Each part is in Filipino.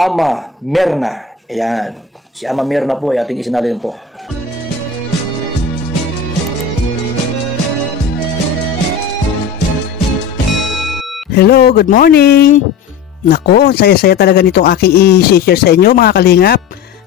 Ama Mirna. Ayan. Si Ama Mirna po ay ating isinalin po. Hello, good morning! Nako, saya-saya talaga nitong aking i-share sa inyo mga kalingap.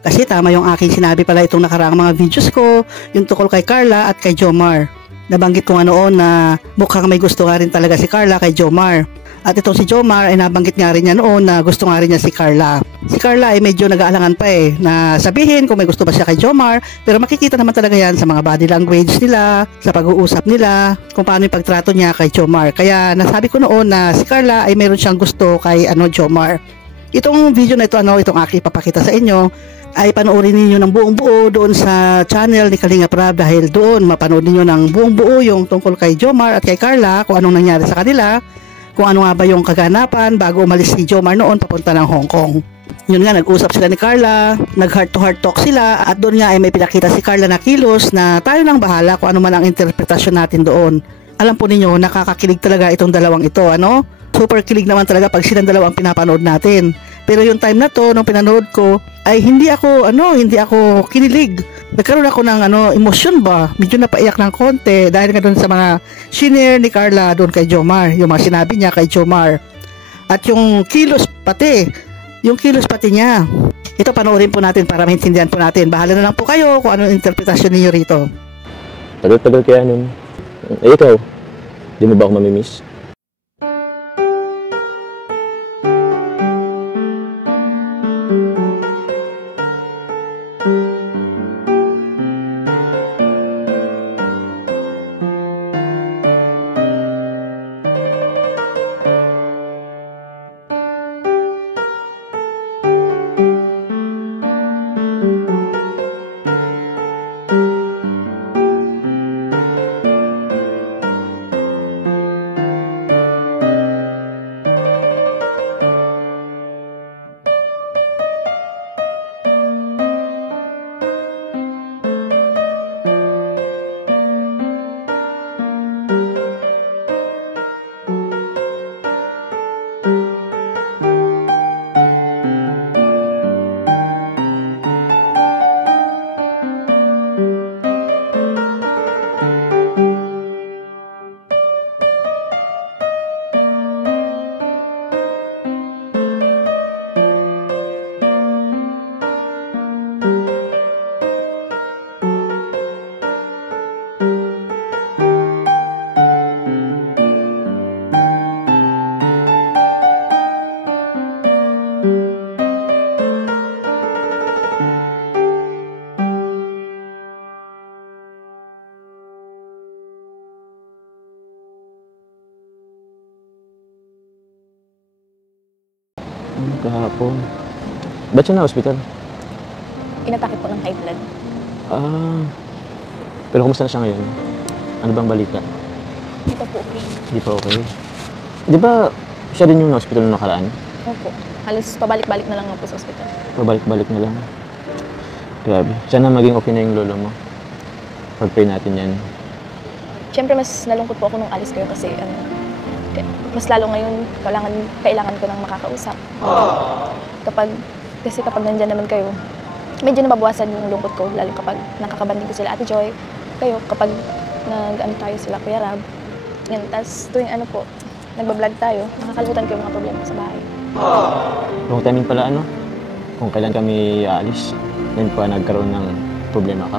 Kasi tama yung aking sinabi pala itong nakaraang mga videos ko, yung tukol kay Carla at kay Jomar. Nabanggit ko nga noon na mukhang may gusto nga rin talaga si Carla kay Jomar. At itong si Jomar ay nabanggit nga rin niya noon na gusto nga rin niya si Carla. Si Carla ay medyo nag-aalangan pa na sabihin kung may gusto ba siya kay Jomar, pero makikita naman talaga yan sa mga body language nila, sa pag-uusap nila, kung paano yung pagtrato niya kay Jomar. Kaya nasabi ko noon na si Carla ay meron siyang gusto kay Jomar. Itong video na ito, itong aking ipapakita sa inyo, ay panoorin niyo ng buong buo doon sa channel ni Kalinga Prab, dahil doon mapanood niyo ng buong buo yung tungkol kay Jomar at kay Carla, kung anong nangyari sa kanila, kung ano nga ba yung kaganapan bago umalis si Jomar noon papunta ng Hong Kong. Yun nga, nag-usap sila ni Carla, nag-heart to heart talk sila, at doon nga ay may pinakita si Carla na kilos na tayo nang bahala kung ano man ang interpretasyon natin doon. Alam po ninyo, nakakakilig talaga itong dalawang ito, Super kilig naman talaga pag silang dalawang pinapanood natin. Pero yung time na to, nung pinanood ko, ay hindi ako kinilig. Nagkaroon ako ng emosyon ba? Medyo napaiyak ng konti dahil nga doon sa mga shinare ni Carla doon kay Jomar, yung mga sinabi niya kay Jomar. At yung kilos pati niya. Ito panoorin po natin para maintindihan po natin. Bahala na lang po kayo kung anong interpretasyon niyo rito. Tagal-tagal kaya nun. Eh ikaw, di mo ba ako mamimiss? Kahapon. Ba't siya na-hospital? Inatake po ng high blood. Pero kumusta na siya ngayon? Ano bang balita? Hindi pa po okay. Hindi pa okay. Di ba siya din yung na-hospital nung nakaraan? Opo. Halos pabalik-balik na lang po sa hospital. Pabalik-balik na lang. Grabe. Sana maging okay na yung lolo mo. Pag-pray natin yan. Siyempre, mas nalungkot po ako nung alis kayo kasi mas lalo ngayon kailangan ko ng makakausap. Kasi kapag nandyan naman kayo, medyo nababawasan yung lungkot ko, lalo kapag nakakabanding ko sila Ate Joy, kayo kapag tayo sila Kuya Rab. Yan, tas tuwing nagbablog tayo, nakakalimutan ko yung mga problema sa bahay. Wrong timing pala kung kailan kami aalis, then pa nagkaroon ng problema ka.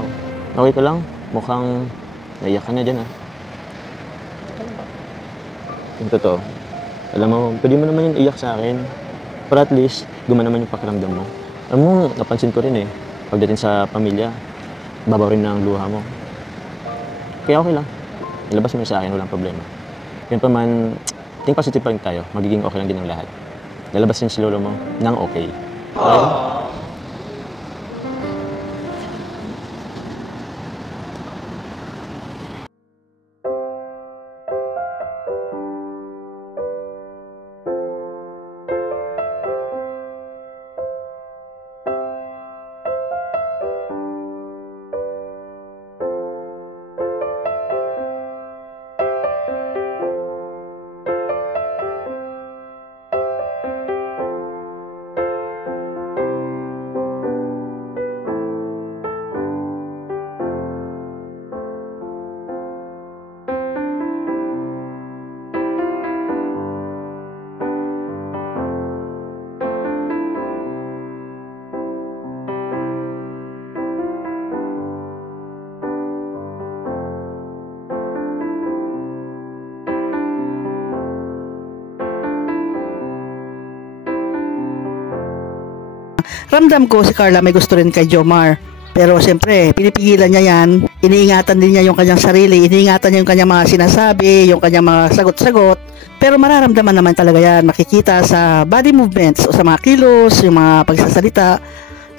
Okay ka lang? Mukhang naiyak ka na dyan Yung totoo. Alam mo, pwede mo naman yung iyak sa akin. Para at least, gumana naman yung pakiramdam mo. Alam mo, napansin ko rin pagdating sa pamilya, babaw rin na ang luha mo. Kaya okay lang. Ilabas mo sa akin, walang problema. Yan pa man, think positive pa rin tayo. Magiging okay lang din ang lahat. Lalabas din si lolo mo nang okay. Okay? Ramdam ko si Carla may gusto rin kay Jomar. Pero siyempre, pinipigilan niya yan. Iniingatan din niya yung kanyang sarili. Iniingatan niya yung kanyang mga sinasabi, yung kanyang mga sagot-sagot. Pero mararamdaman naman talaga yan. Makikita sa body movements o sa mga kilos, yung mga pagsasalita,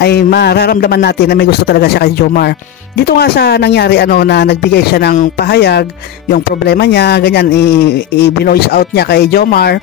ay mararamdaman natin na may gusto talaga siya kay Jomar. Dito nga sa nangyari na nagbigay siya ng pahayag, yung problema niya, ganyan, i-binoise out niya kay Jomar.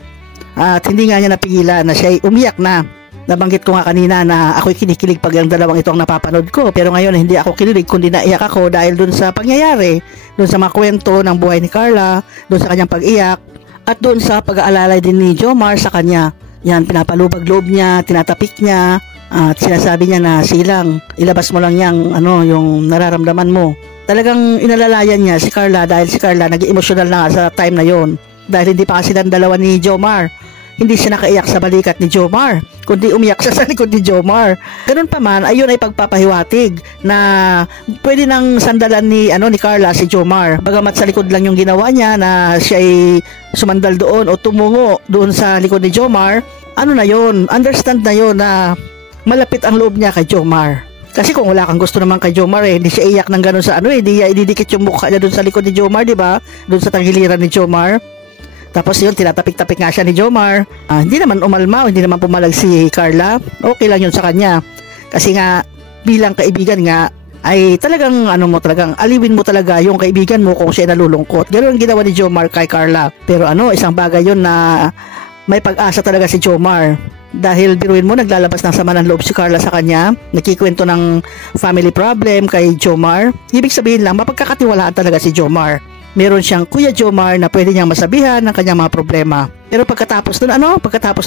At hindi nga niya napigilan na siya umiyak na. Nabanggit ko nga kanina na ako'y kinikilig pag ang dalawang ito ang napapanood ko, pero ngayon hindi ako kinilig kundi naiyak ako dahil dun sa pangyayari, dun sa mga kwento ng buhay ni Carla, dun sa kanyang pag-iyak, at dun sa pag-aalala din ni Jomar sa kanya. Yan, pinapalubag loob niya, tinatapik niya, at sinasabi niya na silang, ilabas mo lang yung nararamdaman mo. Talagang inalalayan niya si Carla dahil si Carla nag-emotional na sa time na yon. Dahil hindi pa kasi silang dalawa ni Jomar. Hindi siya nakaiyak sa balikat ni Jomar, kundi umiyak siya sa likod ni Jomar. Ganun pa man, ayun ay pagpapahiwatig na pwede nang sandalan ni Carla si Jomar. Bagamat sa likod lang yung ginawa niya na siya ay sumandal doon o tumungo doon sa likod ni Jomar, na yun, understand na yun na malapit ang loob niya kay Jomar. Kasi kung wala kang gusto naman kay Jomar, hindi siya iyak ng ganun sa hindi ididikit yung mukha niya doon sa likod ni Jomar, di ba? Doon sa tagiliran ni Jomar. Tapos yun, tinatapik-tapik nga siya ni Jomar. Hindi naman umalma, hindi naman pumalag si Carla. Okay lang yun sa kanya. Kasi nga, bilang kaibigan nga, ay talagang talagang aliwin mo talaga yung kaibigan mo kung siya nalulungkot. Ganoon ang ginawa ni Jomar kay Carla. Pero isang bagay yun na may pag-asa talaga si Jomar. Dahil biruin mo, naglalabas ng sama ng loob si Carla sa kanya. Nagkikwento ng family problem kay Jomar. Ibig sabihin lang, mapagkakatiwalaan talaga si Jomar. Meron siyang Kuya Jomar na pwede niyang masabihan ng kanyang mga problema. Pero pagkatapos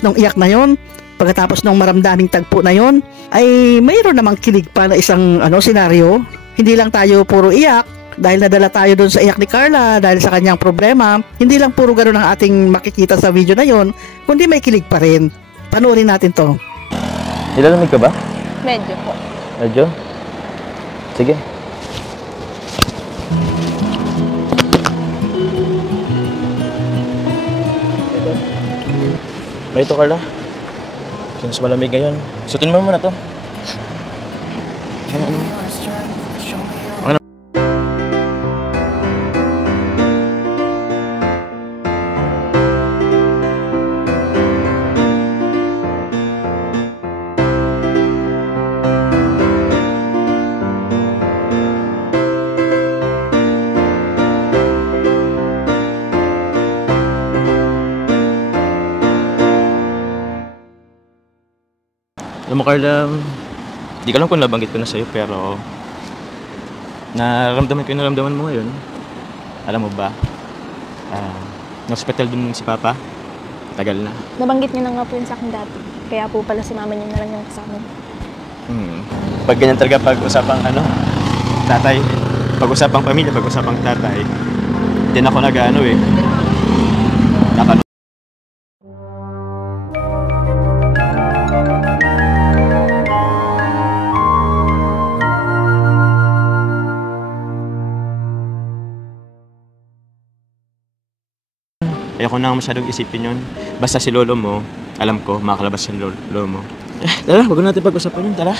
nung iyak na yon, pagkatapos nung maramdaming tagpo na yon, ay mayroon namang kilig pa na isang senaryo. Hindi lang tayo puro iyak dahil nadala tayo doon sa iyak ni Carla dahil sa kanyang problema. Hindi lang puro ganoon ang ating makikita sa video na yon, kundi may kilig pa rin. Panoorin natin to. Nilalamig ka ba? Medyo po. Medyo? Sige. Ito, Carla. Since malamig ngayon, suotin mo muna to. Alam mo, Carla, di ko alam kung nabanggit ko na sa'yo, pero naramdaman mo ngayon. Alam mo ba, na-hospital dun si Papa, tagal na. Nabanggit niyo na nga po yun sa akin dati. Kaya po pala si mama niyo na lang yung kasama. Pag ganyan talaga pag-usapang tatay, pag-usapang pamilya, pag-usapang tatay, din ako ayoko na masyadong isipin yun. Basta si lolo mo, alam ko, makakalabas si lolo mo. Tara, wag natin pag-usapan yun. Tara.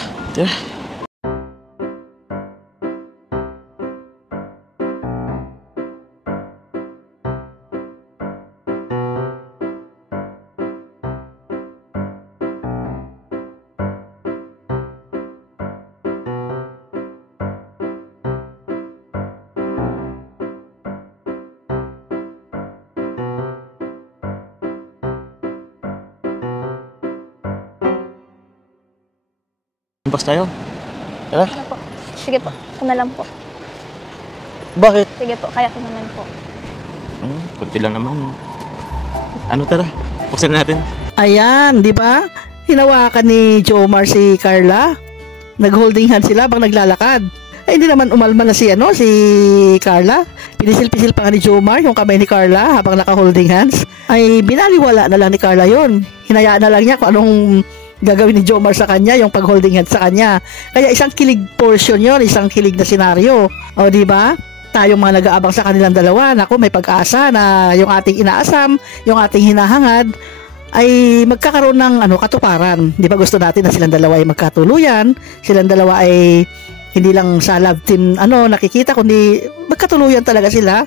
Impas tayo. Tara. Ano po? Sige po, ako na lang po. Bakit? Sige po, kaya ko naman po. Kunti lang naman. Tara. Buksan natin. Ayan, di ba? Hinawakan ni Jomar si Carla. Nag-holding hands sila bang naglalakad. Ay, hindi naman umalma na si Carla. Pinisil-pisil pa nga ni Jomar yung kamay ni Carla habang naka-holding hands. Ay, binaliwala na lang ni Carla yun. Hinayaan na lang niya kung anong gagawin ni Jomar sa kanya, yung pag-holding hands sa kanya. Kaya isang kilig portion yon, isang kilig na senaryo. O, di ba? Tayong mga nag-aabang sa kanilang dalawa, naku, may pag-asa na yung ating inaasam, yung ating hinahangad, ay magkakaroon ng katuparan. Di ba gusto natin na silang dalawa ay magkatuluyan, silang dalawa ay hindi lang sa love team nakikita, kundi magkatuluyan talaga sila.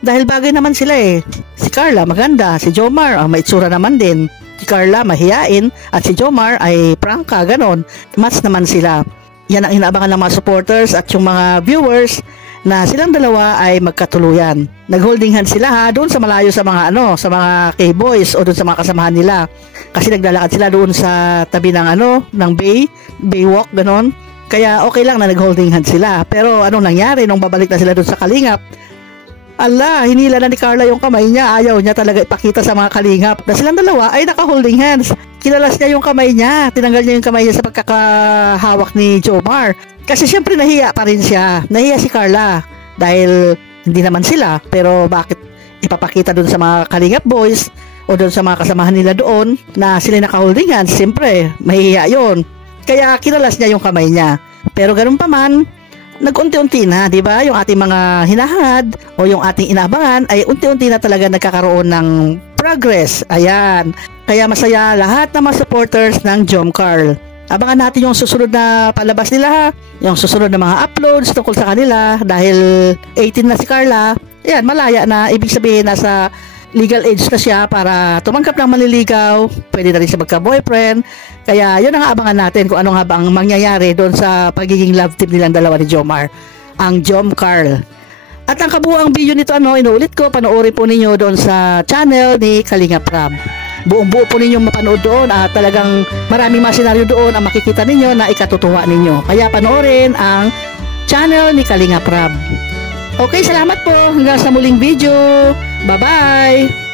Dahil bagay naman sila eh. Si Carla maganda, si Jomar maitsura naman din. Si Carla mahiyain at si Jomar ay prangka, ganon. Match naman sila. Yan ang inaabangan ng mga supporters at yung mga viewers na silang dalawa ay magkatuluyan. Nag-holding hands sila ha, doon sa malayo sa mga sa mga K-boys o doon sa mga kasamahan nila. Kasi naglalakad sila doon sa tabi ng ng baywalk, ganon. Kaya okay lang na nag-holding hands sila. Pero anong nangyari nung babalik na sila doon sa Kalingap? Ala, hinila na ni Carla yung kamay niya. Ayaw niya talaga ipakita sa mga Kalingap na silang dalawa ay naka-holding hands. Kinalas niya yung kamay niya. Tinanggal niya yung kamay niya sa pagkakahawak ni Jomar. Kasi syempre nahiya pa rin siya. Nahiya si Carla. Dahil hindi naman sila. Pero bakit ipapakita doon sa mga Kalingap boys o doon sa mga kasamahan nila doon na sila naka-holding hands? Siyempre, mahihiya yun. Kaya kinalas niya yung kamay niya. Pero ganun pa man, nag-unti-unti na, di ba? Yung ating mga hinahangad o yung ating inabangan ay unti-unti na talaga nagkakaroon ng progress. Ayan. Kaya masaya lahat ng mga supporters ng Jomcar. Abangan natin yung susunod na palabas nila, yung susunod na mga uploads tungkol sa kanila dahil 18 na si Carla. Ayan, malaya na. Ibig sabihin nasa legal age na siya para tumanggap ng manliligaw. Pwede na rin siya magka-boyfriend. Kaya yun ang abangan natin kung ano nga ba ang mangyayari doon sa pagiging love team nilang dalawa ni Jomar, ang Jomcar. At ang kabuuang video nito, inuulit ko, panoorin po ninyo doon sa channel ni Kalingap Rab. Buong-buo po ninyong mapanood doon at talagang maraming mga senaryo doon ang makikita ninyo na ikatutuwa ninyo. Kaya panoorin ang channel ni Kalingap Rab. Okay, salamat po. Hanggang sa muling video. Bye-bye!